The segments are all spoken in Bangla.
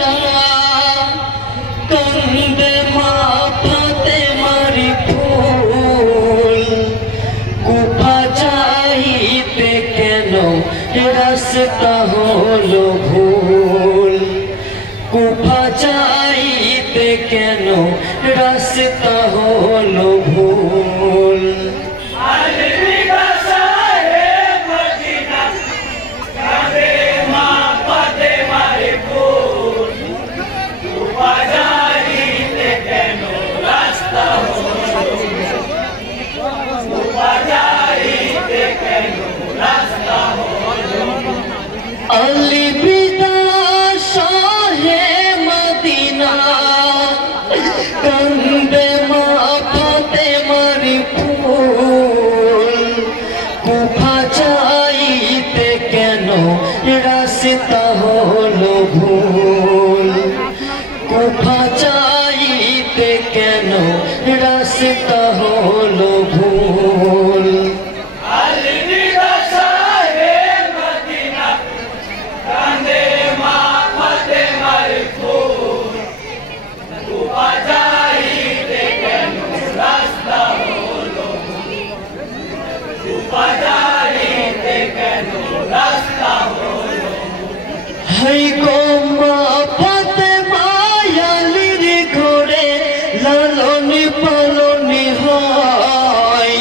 মদিনা কান্দে মা ফাতেমার ফুল কুফা যাইতে কেন রাস্তা হলো ভুল কুফা যাইতে কেন রাস্তা হলো ভুল अली बिदा शाहे मदीना कंदे मा फातेमार फूल कुफा जाइते केनो रास्ता हलो भूल कुफा जाइते केनो रास्ता हलो भूल हाय गो मा फातेमा आलीर घरे लालन पालन হয়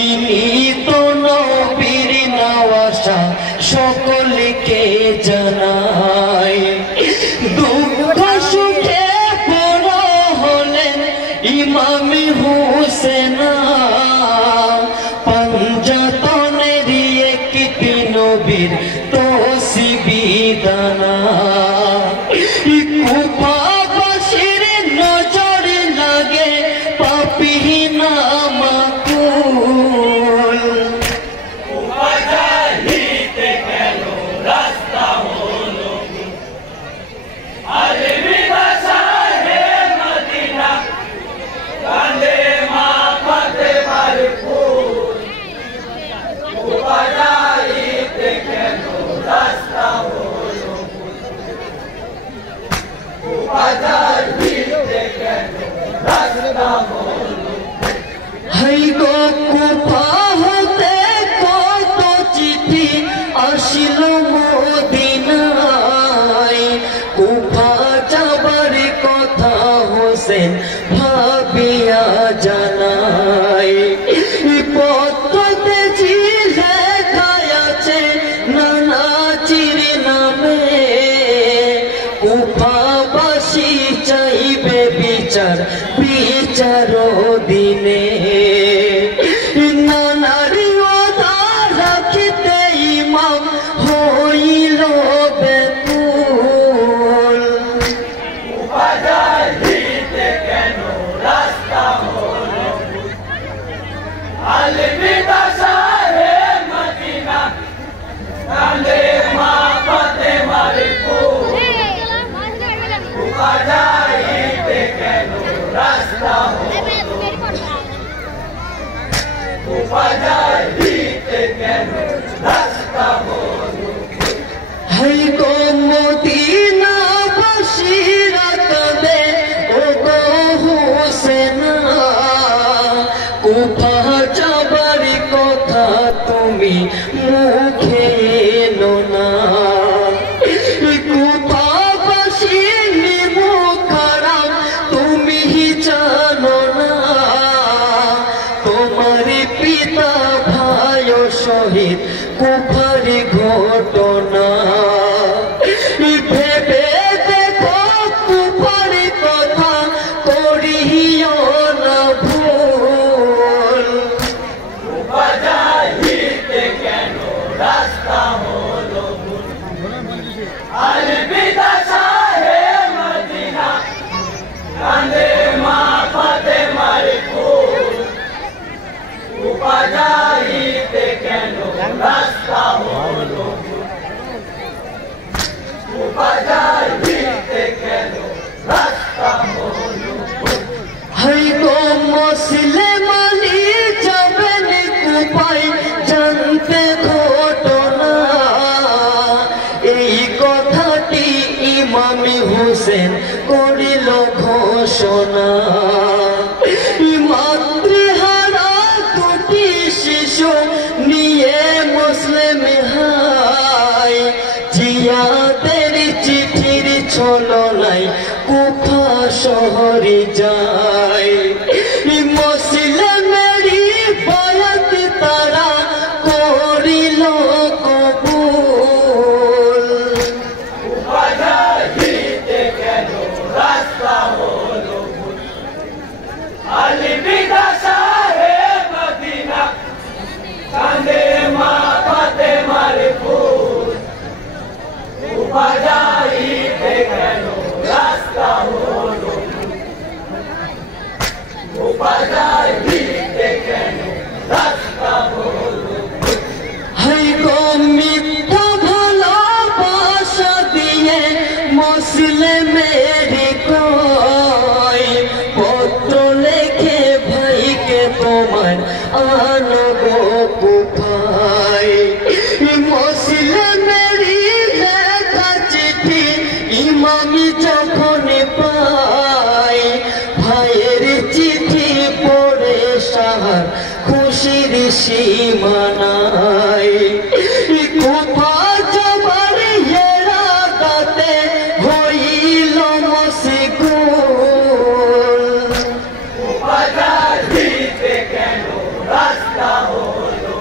ইনি তো নবীর নওয়াসা সকলকে জানায় দুঃখ সুখে বড় হলেন ইমাম হুসেন পঞ্জাতনের একটি নবীর তসবিদানা কুফাবাসীর নজর লাগে পাপী নামাকুল কুফা যাইতে কেন রাস্তা হলো আলে বিদা শাহে মদিনা কান্দে মা ফাতেমার ফুল কুফা যাইতে কেন রাস্তা হলো কুফা যাইতে কেন রাস্তা হলো হাই গো কুফা হতে কত চিঠি আসিল মদিনায় কুফা যাবার কথা হোসেন ভাবিয়া জানায় পত্রতে লেখা আছে নানাজির নামে কুফাবাসী চাইবে বিচার বিচার দিনে নানারি ওদা রাখিতে ইমাম হইল বেকুল কুফা যাইতে কেন রাস্তা হলো আলে বিদা শাহে মদিনা কান্দে মা ফাতেমার ফুল কুফা যাইতে কেন রাস্তা হলো কুফা যাইতে কেন রাস্তা হলো হাই গো মদিনা বাসীরা কাঁদে ও গো হোসেন কুফা যাবার কথা তুমি মুখে এলো না কুফাবাসী নিমুখারাম তুমি জানো না তোমার পিতা ভাই শহীদ কুফার ঘটনা ভেবে দেখো কুফার কথা করিও না ভুল কুফা যাইতে কেন রাস্তা হলো আলে বিদা শাহে মদিনা কান্দে মা ফাতেমার ফুল কুফা যাইতে কেন রাস্তা হলো কুফা যাইতে কেন রাস্তা হলো হাই গো মুসলিম আলী যাবেন কুফায় জানতে ঘটনা এই কথাটি ইমামি হোসেন করিল ঘোষণা মাতৃহারা দুটি শিশু নিয়ে মুসলিম হাই জিয়াদের চিঠির ছলনায় কুফা শহরে যায় মুসলিমেরই বায়াত তারা করিল কবুল উপাজাহিতে কেন রাস্তা হলো ভুল আলবিদা শাহে মদিনা কাঁদে মা ফাতেমার ফুল উপাজাহিতে কেন রাস্তা হলো উপাজাহিতে কেন রাস্তা হলো হাই গো মিথ্যা ভালোবাসা দিয়ে মুসলিমের কয় পত্র লেখে ভাইকে তোমার আনবো কোথায় মুসলিমেরই লেখা চিঠি ইমামি যখন পায় ভাইয়ের চিঠি পড়ে সাহার খুশির সীমানায় কোথা যাবার এরাদাতে হইল মশগুল উপাজাহিতে কেন রাস্তা হলো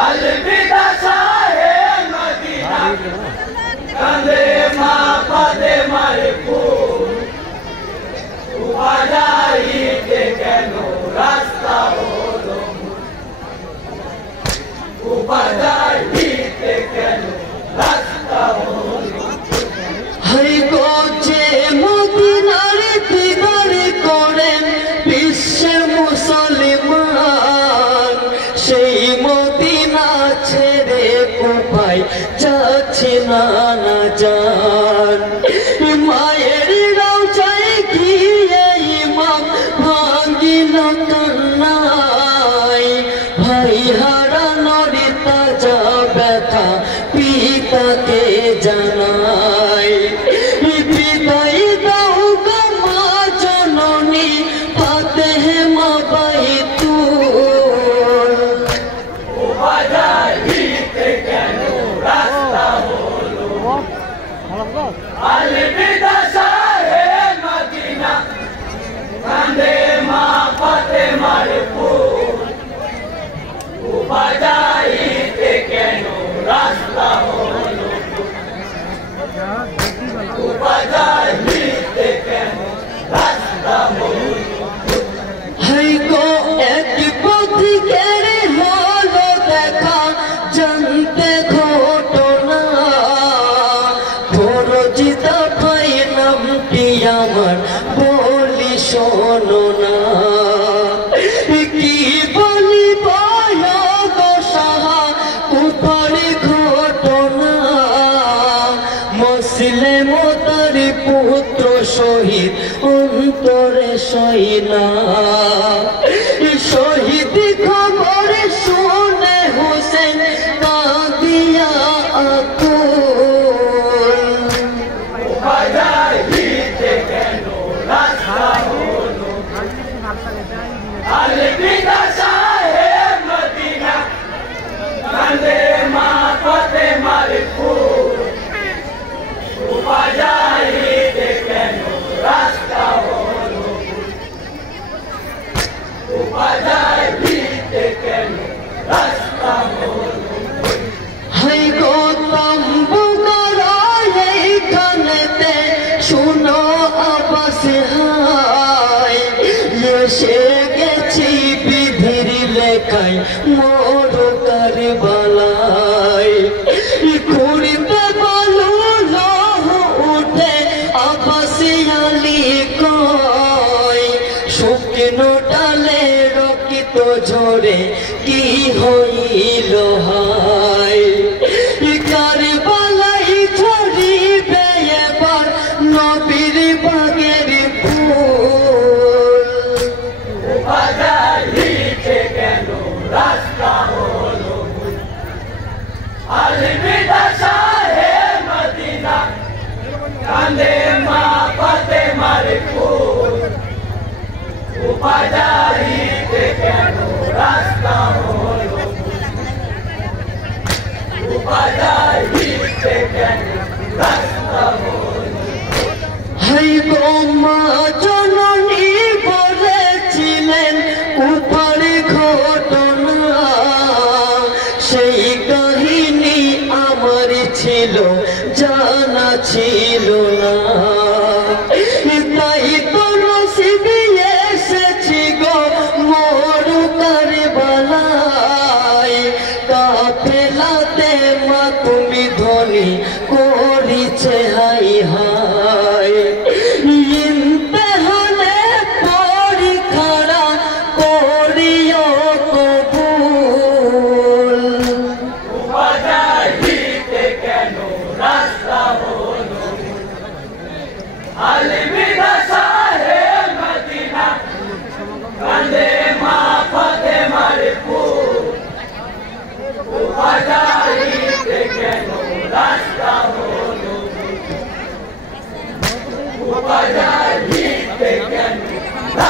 আলবিদা শাহে মদিনা কাঁদে মা ফাতেমার ফুল উপাজাহিতে কেন রাস্তা হলো উপাজাহিতে কেন রাস্তা হলো হাই গো যে মদিনার দিদার করেন বিশ্বের মুসলমান সেই মদিনা ছেড়ে কোথায় যাচ্ছে না জান মায়ের রওজায় গিয়ে ইমাম ভাঙিল কান্নায় ভাই হারানোর তাজা ব্যথা পিতাকে জানায় বিদায় দাও গো মা জননী ফাতেমা বাইতুল উপাজাহিতে কেন রাস্তা হলো আলবিদা শাহে মদিনা কাঁদে মা ফাতেমার ফুল উপাজাহিতে কেন রাস্তা হলো উপাজাহিতে কেন রাস্তা হলো হাই গো এক পথিকের হলো দেখা জানতে ঘটনা ফরজিদা ভাই নামটি আমার বলি শোনো না কি বলি গো সাহা কুফার ঘটনা মুসলিম তার পুত্র শহীদ অন্তরে সইনা শহীদ খবর শুনে হোসেন কাঁদিয়া আকুল উপাজাহিতে কেন রাস্তা হলো আলবিদা শাহে মদিনা কাঁদে মা ফাতেমার ফুল উপাজাহিতে কেন রাস্তা হলো উপাজাহিতে কেন রাস্তা হলো হাই গো তম্বু গড়ায় এইখানেতে শুনো আবাস হাই এসে গেছি বিধির লেখায় মোর কারবালায় ঘুরতে বলো লহ উঠে আবাসিয়ালি কয় শুকনো ডালে রকিত ঝরে কি হইল হায় কারবালাই ঝরিবে এবার নবীর বাগের ফুল উপাজাহিতে কেন রাস্তা হলো আলবিদা শাহে মদিনা বাজাইতে কেন রাস্তা হলো হাই গো মা জননী বলেছিলেন উপার ঘটনা সেই কাহিনী আমার ছিল জানা ছিল না তাই তো নসিবে এসেছি গো মোর কারবালায় কাফেলাতে মা তুমি ধনী করিছে হাই হাই ইমতিহানে পরীক্ষা করিও কবুল বাজাইতে কেন রাস্তা হলো আলবিদা শাহে মদিনা কান্দে মা ফাতেমার ফুল বাজাইতে কেন রাস্তা হলো বাজাইতে কেন রাস্তা